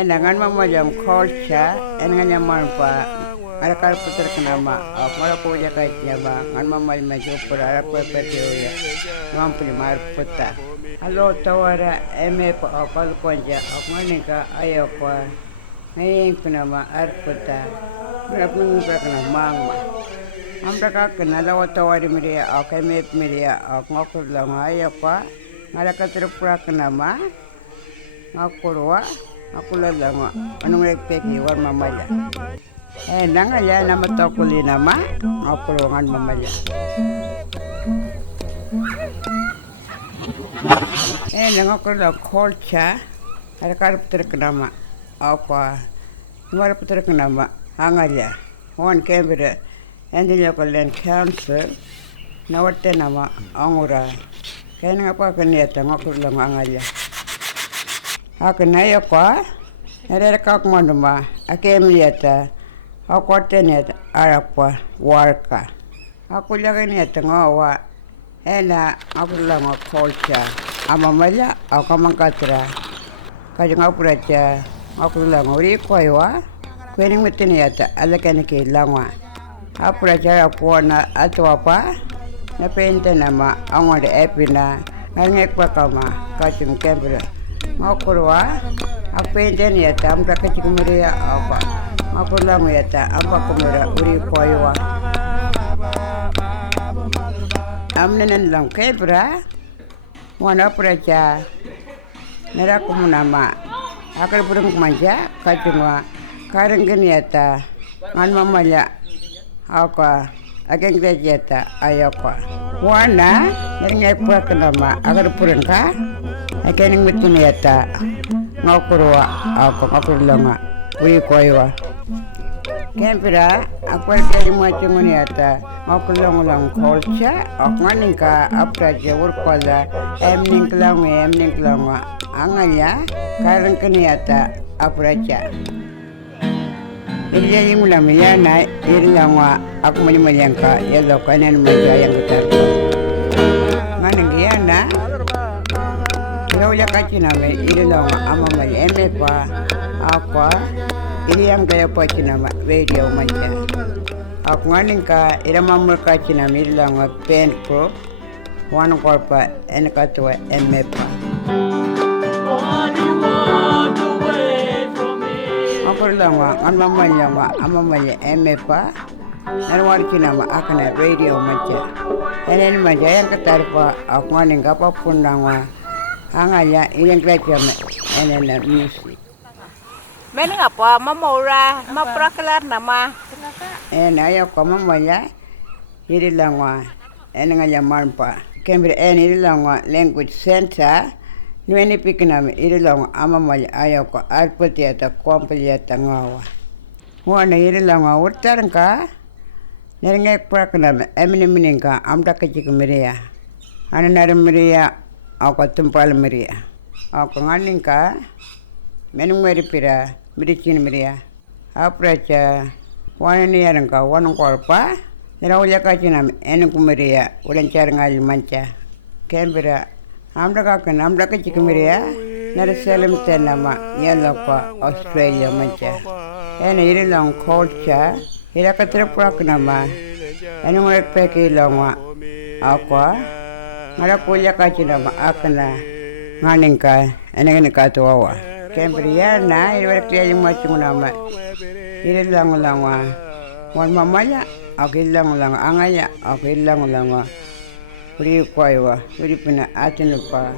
Nangan mama jam kolcha, engan yaman pa. Ada kar putar kenama, mala puja kaitnya ba. Ngan mama maju pura apa ya. Ngam punya mar puta. Halo tawara eme pa akal konja, akmani ka ayo pa. Ngayon kenama ar puta. Berapa minggu kenama mama. Amra ka kenala tawari media, akame media, ngakur lang ayo pa. Ngala ka terpura kenama. Ngakurwa. Aku lama, anong nagpeki war mamaya. Nanga ya nama tokuli nama, aku ruangan mamaya. Nanga aku la kolcha, ada karep terkenama, apa, luar terkenama, hangarnya, wan kembere, endingnya kalian cancer, nawarte nama angura, kayaknya apa kenyata ngakur lang hangarnya. Aku naya kwa, ada kak manduma, aku melihat, aku ternyata Arab warka. Aku lagi niat ngawa, aku lama kolcha, ama maja, aku mangkatra, kajang aku raja, aku lama uri koiwa, kuening mesti niat, ada kan ke lama, aku raja aku na atau apa, na pente nama, angwa de epina, ngek pakama, kajang kembra. Ngakurwa, apa ini ya? Amra kecik meria apa? Ngakur lang ya? Apa kumera uri koiwa? Amnen lang kebra, wana praja, nera kumunama, akar burung manja, kacungwa, kareng geniata, ngan mamanya, apa? Ageng rejeta, ayokwa. Wana, neringai pura kenama, akar burung ka? Akening mitun yata ngakurwa ako ngakurlanga uri koiwa kempira aku kali macam ni yata ngakurlang lang kolcha aku nganinka apraja urkola emning klang anganya kareng keniata apraja jadi mula miyana irlangwa aku menyangka yelo kanen maja yang kita nganingiana Uya kachiname ili longa ama mali emepa aqua ili yang kaya pachinama radio mancha aku nganinka ira mamul kachiname ili longa pen group one korpa enkatua emepa aku longa ngan mamali longa ama mali emepa narwar chinama akana radio mancha enen mancha yang ketarpa aku nganinka papundangwa Angaya ilang kerja enena music. Meni apa mamora maprakelar nama. Ayo kau mamanya iri langwa enenga jamanpa. Kembali iri langwa language center. Nueni pikinami iri langwa amamanya ayo kau arpati atau kompeli atau ngawa. Wana iri langwa urtarengka. Neringa prakenami emini meningka amda kecik meria. Ananara meria. Aku tumpal meria, aku nganinka, menung meripira, mericin meria. Apraja, wana ni arengka, wana korpa, nera ulia kacina, enung meria, ulan carengal manca. Kembira, amda kecik meria, nera selim tenama, nyalopa Australia manca. Ena iri long kolcha, ira katraprak nama, enung peki longwa, aqua. Mara kuya kacina ma akna nganinka eneng katuwa kembriana iwar kiya macung nama ilang langwa wan mamanya akilang lang angaya akilang langwa pri koiwa pri pina atinupa